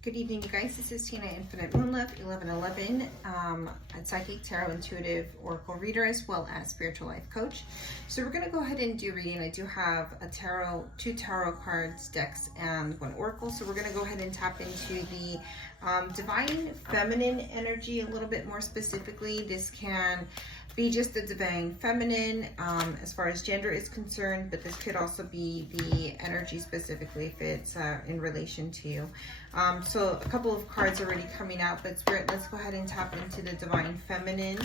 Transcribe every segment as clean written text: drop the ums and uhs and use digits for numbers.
Good evening, you guys. This is Tina Infinite Moonlove 1111, a psychic, tarot, intuitive, oracle reader, as well as spiritual life coach. So we're going to go ahead and do reading. I do have a tarot, 2 tarot cards, decks, and 1 oracle. So we're going to go ahead and tap into the divine feminine energy a little bit more specifically. This can be just the divine feminine as far as gender is concerned, but this could also be the energy specifically if it's in relation to you. So a couple of cards already coming out, but Spirit, let's go ahead and tap into the divine feminine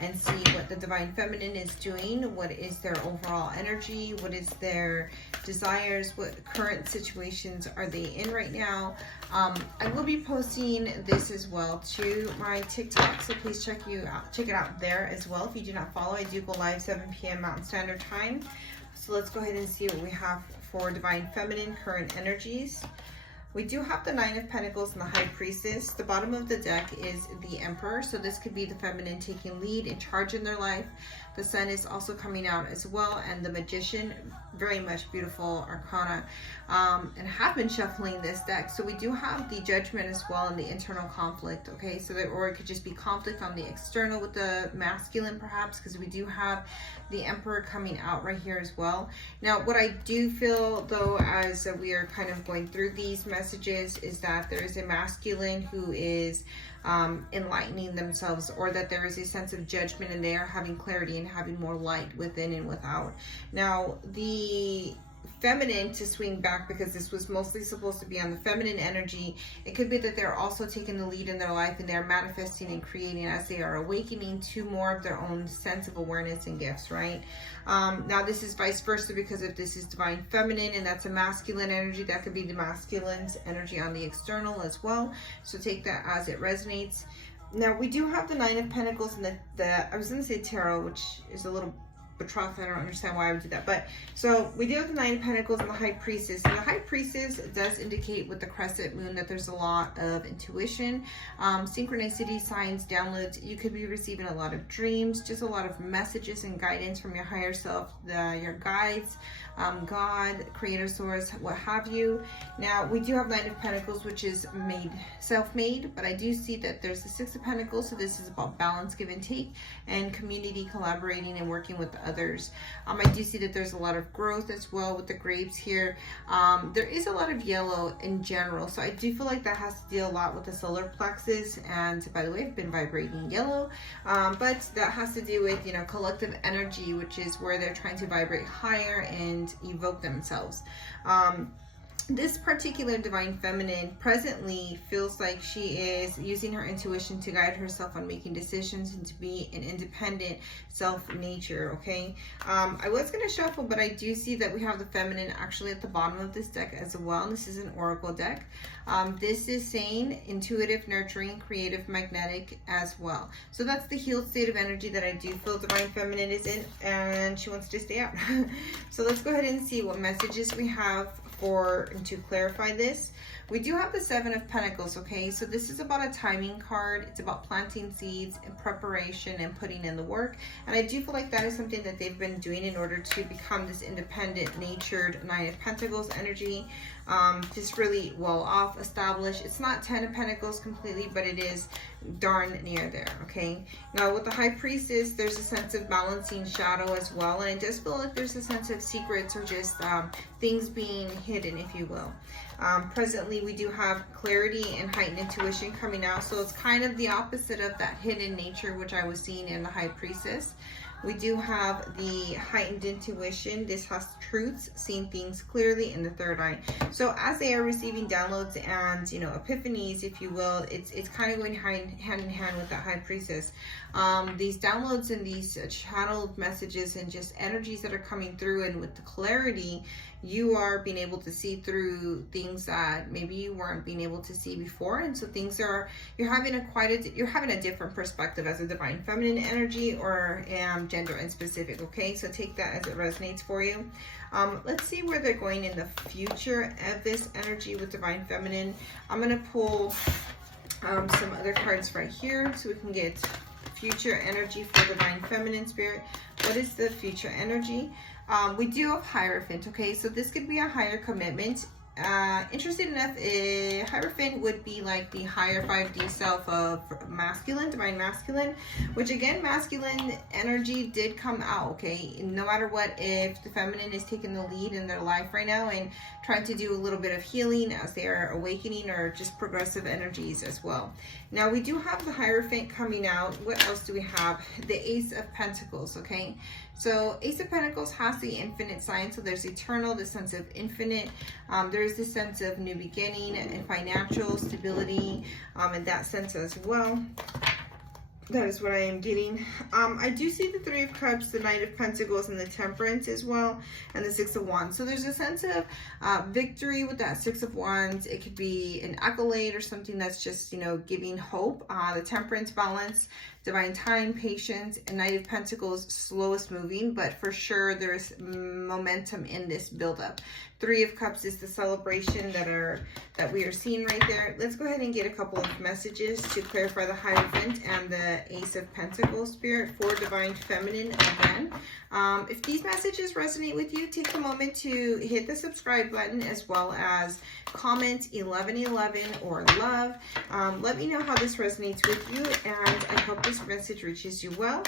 and see what the divine feminine is doing. What is their overall energy? What is their desires? What current situations are they in right now? I will be posting this as well to my TikTok, so please check it out there as well. If you do not follow, I do go live 7 p.m. Mountain Standard Time. So let's go ahead and see what we have for divine feminine current energies. We do have the 9 of Pentacles and the High Priestess. The bottom of the deck is the Emperor. So this could be the feminine taking lead and charge in their life. The Sun is also coming out as well. And the Magician, very much beautiful arcana. And have been shuffling this deck. So we do have the Judgment as well and the internal conflict. Okay, so that, or it could just be conflict on the external with the masculine perhaps, because we do have the Emperor coming out right here as well. Now, what I do feel though, as we are kind of going through these messages, is that there is a masculine who is enlightening themselves, or that there is a sense of judgment and they are having clarity and having more light within and without. Now, the feminine to swing back, because this was mostly supposed to be on the feminine energy, it could be that they're also taking the lead in their life and they're manifesting and creating as they are awakening to more of their own sense of awareness and gifts, right? Now this is vice versa, because if this is divine feminine and that's a masculine energy, that could be the masculine's energy on the external as well. So take that as it resonates. Now we do have the 9 of Pentacles and the I was going to say tarot, which is a little betrothed. I don't understand why I would do that, but so we do have the 9 of Pentacles and the High Priestess. And the High Priestess does indicate with the crescent moon that there's a lot of intuition, synchronicity, signs, downloads. You could be receiving a lot of dreams, just a lot of messages and guidance from your higher self, your guides, God, creator source, what have you. Now we do have 9 of Pentacles, which is self-made, but I do see that there's the 6 of Pentacles. So this is about balance, give and take, and community, collaborating and working with others. I do see that there's a lot of growth as well with the grapes here. There is a lot of yellow in general, so I do feel like that has to deal a lot with the solar plexus. And by the way, I've been vibrating yellow, but that has to do with, you know, collective energy, which is where they're trying to vibrate higher and evoke themselves. This particular divine feminine presently feels like she is using her intuition to guide herself on making decisions and to be an independent self-nature, okay? I was going to shuffle, but I do see that we have the feminine actually at the bottom of this deck as well. And this is an oracle deck. This is saying intuitive, nurturing, creative, magnetic as well. So that's the healed state of energy that I do feel divine feminine is in, and she wants to stay out. So let's go ahead and see what messages we have to clarify this. We do have the 7 of Pentacles, okay? So this is about a timing card. It's about planting seeds and preparation and putting in the work. And I do feel like that is something that they've been doing in order to become this independent, natured 9 of Pentacles energy. Just really well off, established. It's not 10 of Pentacles completely, but it is darn near there, okay? Now with the High Priestess, there's a sense of balancing shadow as well. And I just feel like there's a sense of secrets, or just things being hidden, if you will. Presently, we do have clarity and heightened intuition coming out. So it's kind of the opposite of that hidden nature, which I was seeing in the High Priestess. We do have the heightened intuition. This has truths, seeing things clearly in the third eye. So as they are receiving downloads and, you know, epiphanies, if you will, it's kind of going hand in hand with the High Priestess. These downloads and these channeled messages and just energies that are coming through, and with the clarity, you are being able to see through things that maybe you weren't being able to see before. And so things are, you're having a different perspective as a divine feminine energy, or gender in specific, okay? So take that as it resonates for you. Let's see where they're going in the future of this energy with divine feminine. I'm going to pull some other cards right here so we can get future energy for divine feminine spirit. What is the future energy? We do have Hierophant, okay? So this could be a higher commitment interesting enough, Hierophant would be like the higher 5D self of masculine, divine masculine, which again, masculine energy did come out, okay? No matter what, if the feminine is taking the lead in their life right now and trying to do a little bit of healing as they are awakening, or just progressive energies as well. Now we do have the Hierophant coming out. What else do we have? The Ace of Pentacles, okay? So Ace of Pentacles has the infinite sign. So there's eternal, the sense of infinite. There's the sense of new beginning and financial stability in that sense as well. That is what I am getting. I do see the Three of Cups, the Knight of Pentacles, and the Temperance as well, and the Six of Wands. So there's a sense of victory with that Six of Wands. It could be an accolade or something that's just, you know, giving hope. The Temperance, balance, divine time, patience, and Knight of Pentacles, slowest moving, but for sure there's momentum in this buildup. Three of Cups is the celebration that we are seeing right there. Let's go ahead and get a couple of messages to clarify the Hierophant and the Ace of Pentacles spirit for divine feminine again. If these messages resonate with you, take a moment to hit the subscribe button, as well as comment 1111 or love. Let me know how this resonates with you, and I hope this message reaches you well.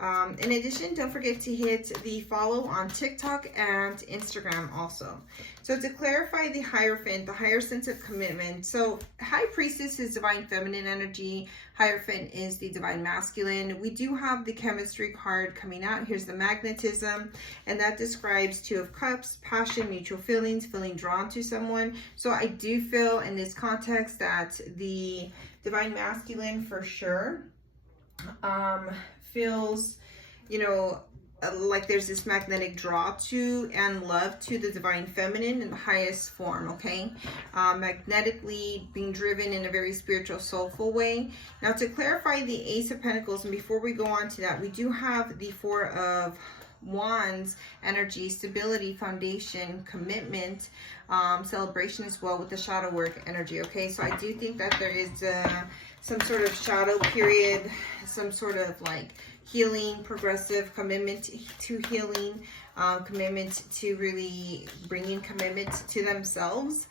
In addition, don't forget to hit the follow on TikTok and Instagram also. So to clarify the Hierophant, the higher sense of commitment. So High Priestess is divine feminine energy. Hierophant is the divine masculine. We do have the chemistry card coming out. Here's the magnetism, and that describes Two of Cups, passion, mutual feelings, feeling drawn to someone. So I do feel in this context that the divine masculine for sure feels, you know, like there's this magnetic draw to and love to the divine feminine in the highest form, okay? Magnetically being driven in a very spiritual, soulful way. Now to clarify the Ace of Pentacles, and before we go on to that, we do have the Four of Wands energy, stability, foundation, commitment, celebration as well with the shadow work energy, okay? So I do think that there is some sort of shadow period, some sort of like healing, progressive commitment to healing, commitment to really bringing commitment to themselves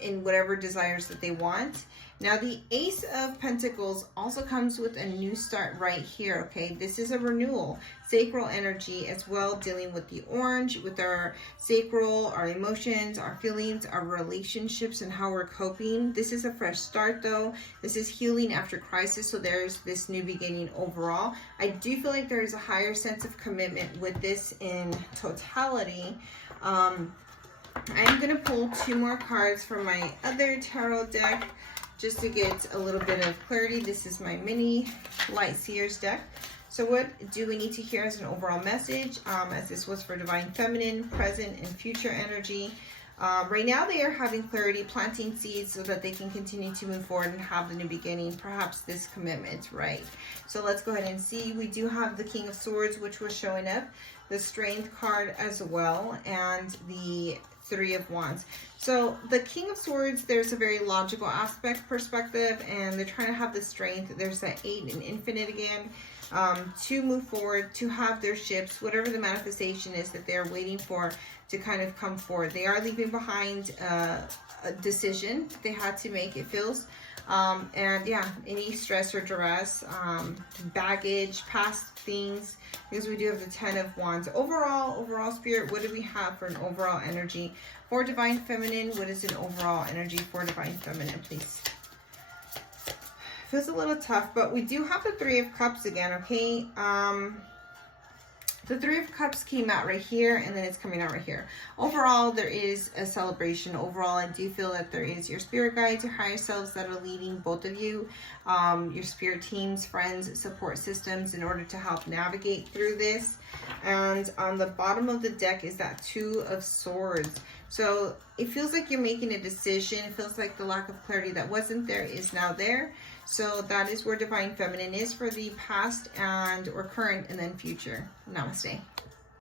in whatever desires that they want. Now the Ace of Pentacles also comes with a new start right here, okay? This is a renewal, sacral energy as well, dealing with the orange, with our sacral, our emotions, our feelings, our relationships, and how we're coping. This is a fresh start though. This is healing after crisis, so there's this new beginning overall. I do feel like there's a higher sense of commitment with this in totality. I'm going to pull two more cards from my other tarot deck just to get a little bit of clarity. This is my mini Light Seers deck. So what do we need to hear as an overall message, as this was for divine feminine, present, and future energy? Right now they are having clarity, planting seeds so that they can continue to move forward and have the new beginning, perhaps this commitment, right? So let's go ahead and see. We do have the King of Swords, which was showing up, the Strength card as well, and the Three of Wands. So the King of Swords, there's a very logical perspective, and they're trying to have the strength. There's that 8 and infinite again, to move forward, to have their ships, whatever the manifestation is that they're waiting for to kind of come forward. They are leaving behind a decision they had to make, it feels. And yeah, any stress or duress, baggage, past things, because we do have the 10 of Wands. Overall spirit, what do we have for an overall energy for divine feminine? What is an overall energy for divine feminine, please? Feels a little tough, but we do have the Three of Cups again, okay? The Three of Cups came out right here, and then it's coming out right here. Overall, there is a celebration. Overall, I do feel that there is your spirit guides, your higher selves that are leading both of you, your spirit teams, friends, support systems in order to help navigate through this. And on the bottom of the deck is that Two of Swords. So it feels like you're making a decision. It feels like the lack of clarity that wasn't there is now there. So that is where divine feminine is for the past and or current and then future. Namaste.